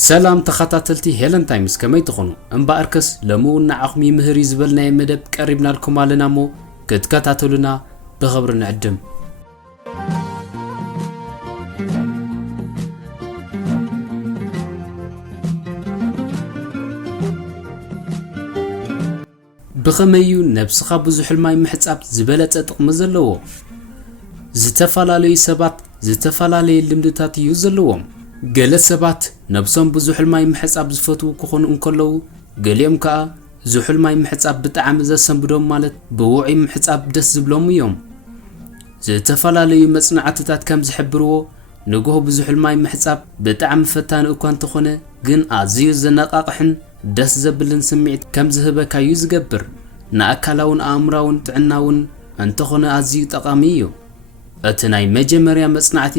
سلام تخطاتلتي هيلن تايمز كما يتخونو انبا اركس لمونا عقمي مهري زبلنا يمدب قريبنا لكم علينا مو كتكاتاتلنا بخبر نعدم بخميو نفسخا بزح الماي محصاب زبلت ጥቅም ዘለዎ ዝተፋላለዩ ሰባት ዝተፋላለየ ልምድታት እዩ ዘለዎም ገለ ሰባት ነብሶም ብዙሕ ማይ ምሕጻብ ዝፈትው ክኾኑ እንከለው ገሊኦም ከዓ ዝሑል ማይ ምሕጻብ ብጣዕሚ ዘሰንብዶም ማለት ብውዑይ ምሕጻብ ደስ ዝብሎም እዮም ዝተፋላለዩ መጽናዕትታት ከም ዝሕብርዎ ንግሆ ብዙሕ ማይ ምሕጻብ ብጣዕሚ ፈታኒ እኳ እንተኾነ ግን ኣዝዩ ዘነቃቅሕን ደስ ዘብልን ስምዒት ከም ዝህበካ እዩ ዝገብር ንኣካላውን ኣእምራውን ጥዕናውን እንተኾነ ኣዝዩ ጠቃሚ እዩ እቲ ናይ መጀመርያ መጽናዕቲ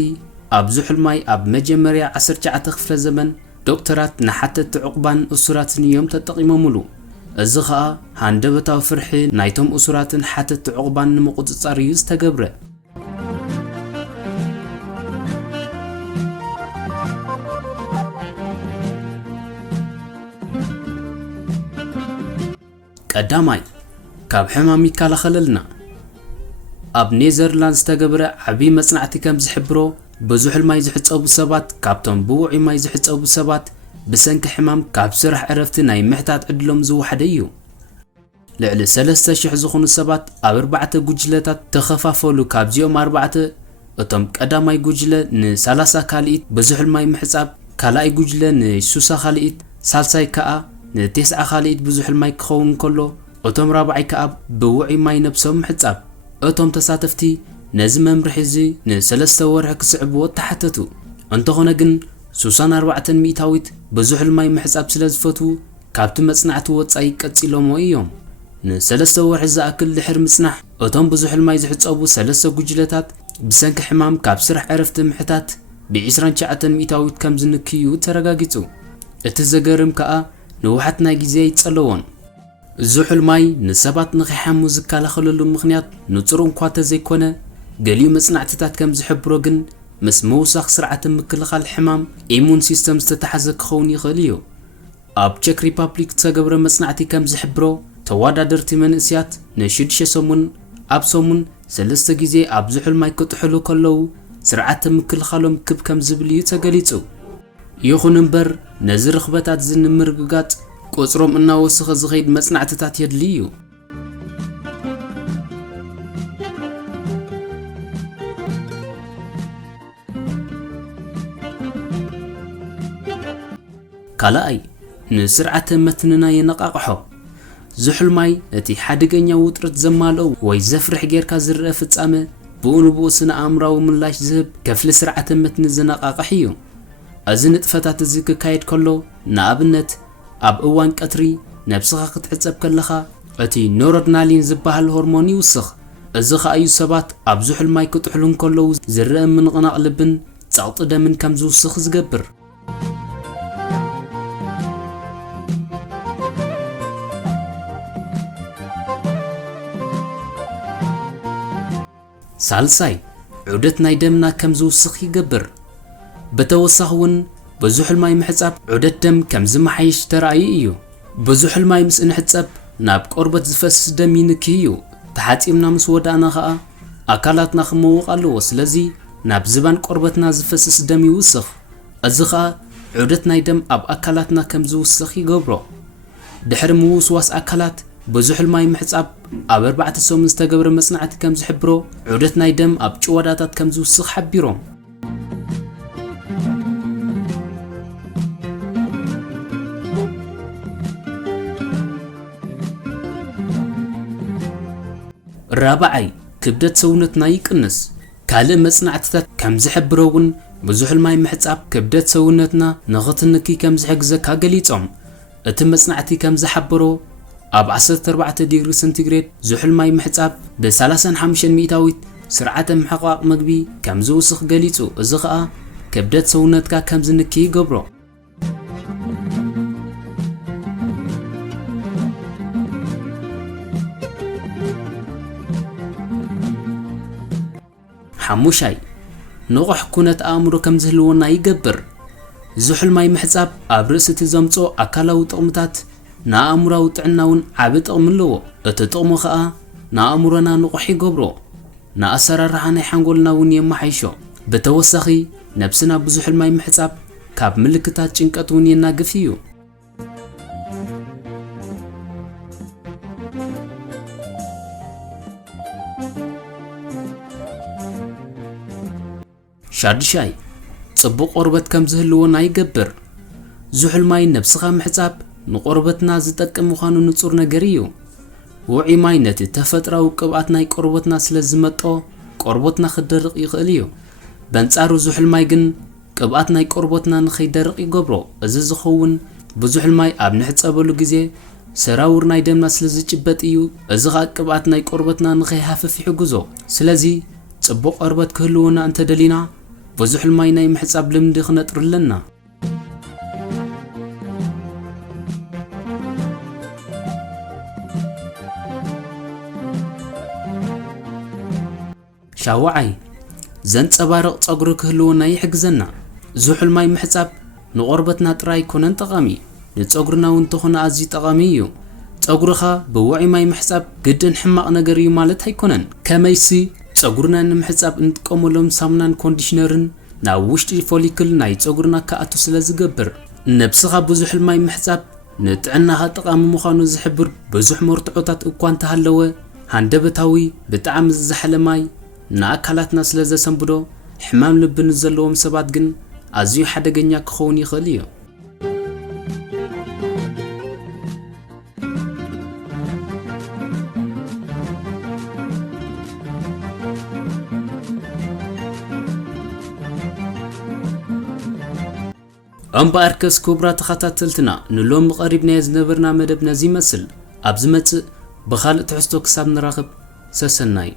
ኣብ ዝሑል ማይ ኣብ መጀመርያ 19 ክፍለ ዘመን ዶክተራት ንሓተት ዕቁባን እሱራትን እዮም ተጠቂሞሙሉ እዚ ከዓ ሃንደበታዊ ፍርሒ ናይቶም እሱራትን ሓተት ዕቁባን ንምቁጽጻር እዩ ዝተገብረ ቀዳማይ ካብ ሕማም ይከላኸለልና ኣብ ኔዘርላንድ ዝተገብረ ዓቢ መጽናዕቲ ከም ዝሕብሮ ብዙሕ ማይ ዝሕጸቡ ሰባት ካብቶም ብውዑይ ማይ ዝሕጸቡ ሰባት ብሰንኪ ሕማም ካብ ስራሕ ዕረፍቲ ናይ ምሕታት ዕድሎም ዝወሓደ እዩ ልዕሊ 3000 ዝኾኑ ሰባት ኣብ 4 ጉጅለታት ተኸፋፈሉ ካብዚኦም 4 እቶም ቀዳማይ ጉጅለ ን30 ካልኢት ብዙሕ ማይ ምሕጻብ ካልኣይ ጉጅለ ን60 ካልኢት ሳልሳይ ከዓ ን9 ካልኢት ብዙሕ ማይ ክኸውን ከሎ እቶም ራብዓይ ከዓ ብውዑይ ማይ ነብሶም ምሕጻብ እቶም ተሳተፍቲ ነዚ መምርሒ እዚ ን3 ወርሒ ክስዕብዎ ተሓተቱ እንተኾነ ግን 64 ሚእታዊት ብዙሕ ማይ ምሕጻብ ስለ ዝፈትው ካብቲ መጽናዕቲ ወጻኢ ቀጺሎም እዮም ን3 ወርሒ ዝኣክል ድሕሪ ምጽናሕ እቶም ብዙሕ ማይ ዝሕጸቡ 3 ጉጅለታት ብሰንኪ ሕማም ካብ ስራሕ ዕረፍቲ ምሕታት ብ29 ሚእታዊት ከም ዝንክዩ ተረጋጊጹ እቲ ዘገርም ከዓ ንውሓት ናይ ግዜ ይጸለዎን ዝሑል ማይ ንሰባት ንኽሓሙ ዝከላኸለሉ ምኽንያት ንጹር እንኳ ተዘይኮነ ገሊኡ መጽናዕትታት ከም ዝሕብሮ ግን ምስ ምውሳኽ ስርዓተ ምክልኻል ሕማም ኢሙን ሲስተም ዝተተሓዘ ክኸውን ይኽእል እዩ ኣብ ቼክ ሪፐብሊክ ዝተገብረ መጽናዕቲ ከም ዝሕብሮ ተወዳደርቲ መንእስያት ን6 ሰሙን ኣብ ሰሙን 3 ግዜ ኣብ ዝሑል ማይ ክጥሕሉ ከለዉ ስርዓተ ምክልኻሎም ክብ ከም ዝብል እዩ ተገሊጹ ይኹን እምበር ነዚ ርኽበታት ዝንምርግጋጽ ቁጽሮም እናወስኸ ዝኸይድ መጽናዕትታት የድሊ እዩ ካልኣይ ንስርዓተ መትንና የነቃቅሖ ዝሑል ማይ እቲ ሓደገኛ ውጥረት ዘማልኦ ወይ ዘፍርሕ ጌርካ ዝርአ ፍጻመ ብኡንብኡ ስነ ኣእምራዊ ምላሽ ዝህብ ከፍሊ ስርዓተ መትኒ ዘነቃቅሕ እዩ እዚ ንጥፈታት እዚ ክካየድ ከሎ ንኣብነት ኣብ እዋን ቀትሪ ነብስኻ ክትሕጸብ ከለኻ እቲ ኖሮድናሊን ዝበሃል ሆርሞን ይውስኽ እዚ ከዓ እዩ ሰባት ኣብ ዝሑል ማይ ክጥሕሉ ከለዉ ዝርአ ምንቕናቕ ልብን ጸቕጢ ደምን ከም ዝውስኽ ዝገብር ሳልሳይ ዑደት ናይ ደምና ከም ዝውስኽ ይገብር በተወሳኺ እውን ብዙሕ ማይ ምሕጻብ ዑደት ደም ከም ዝመሓይሽ ተራእዩ እዩ ብዙሕ ማይ ምስ እንሕጸብ ናብ ቆርበት ዝፈስስ ደም ይንክይ እዩ ተሓጺምና ምስ ወዳእና ከዓ ኣካላትና ክመውቕ ኣለዎ ስለዚ ናብ ዝባን ቆርበትና ዝፈስስ ደም ይውስኽ እዚ ከዓ ዑደት ናይ ደም ኣብ ኣካላትና ከም ዝውስኽ ይገብሮ ድሕሪ ምውስዋስ ኣካላት ብዙሕ ማይ ምሕጻብ ኣብ 4 ሰሙን ዝተገብረ መጽናዕቲ ከም ዝሕብሮ ዑደት ናይ ደም ኣብ ጭዋዳታት ከም ዝውስኽ ሓቢሮም ራብዓይ ክብደት ሰውነትና ይቅንስ ካልእ መጽናዕትታት ከም ዝሕብሮውን ብዙሕ ማይ ምሕጻብ ክብደት ሰውነትና ንኽትንኪ ከም ዝሕግዘካ ገሊጾም እቲ መጽናዕቲ ከም ዝሓበሮ ኣብ 14 ዲግሪ ሰንቲግሬድ ዝሑል ማይ ምሕጻብ ብ35 ሚእታዊት ስርዓተ ምሕቃቕ ምግቢ ከም ዝውስኽ ገሊጹ እዚ ከዓ ክብደት ሰውነትካ ከም ዝንኪ ይገብሮ ሓሙሻይ ንቑሕ ኩነት ኣእምሮ ከም ዝህልወና ይገብር زحل ماي محصاب ابرس تزمصو اكلاو طقمتات نامراو طعناون عبي طقم لو اتطقمو خا نامرنا نقحي غبرو ناسرارحنا حنقولنا ون يمحيشو بتوسخي نفسنا بزحل ماي محصاب كاب ملكتات ጭንቀቱን يناغفيو شادشاي صبو قربت كم زهلونا يقبر زحل ماي نفسخا محصاب نقربتنا زطقم مخانو نصور نغريو وعي ماي نتي تفطراو قباتنا يقربتنا سلازمطو قربتنا خدرق يخليو بنصارو زحل ماي گن قباتنا يقربتنا نخيدرق يغبرو از زخون بزحل ماي اب نحصبلو گزي سراور ناي دمنا سلازچبت ايو ازغا قباتنا يقربتنا نخي حفف يحغزو سلازي صبو قربت كهلونا انت دلينا بزحل ماي ناي محصاب لمد خنطرلنا شاوعي زنصبارق صغر كهلونا يحجزنا زحل ماي محصاب نقربتنا طراي كونن طقامي نصغرنا ونتخنا ازي طقاميو صغرخا بوعي ماي محصاب قدن حماق نغري مالت هيكونن كميسي صغرنا نمحصاب انتقملهم سامنان كونديشنرن نا وشتي فوليكل ناي صغرنا كاتو سلازغبر نفسخا بزحل ماي محصاب نطعناها طقام مخانو زحبر بزح مرتعوتات اكوان تهلوه هندبتاوي بتعم زحل ماي ناكلاتنا سلازا سنبدو حمام لبن زلوهم سبات گن ازيو حدگنيا كخون يخليو أمباركس كوبرا تخاتلتنا نلوم قريبنا يزنبرنا مدبنا زي مسل أبزمت بخالق تحستو كساب نراقب سسناي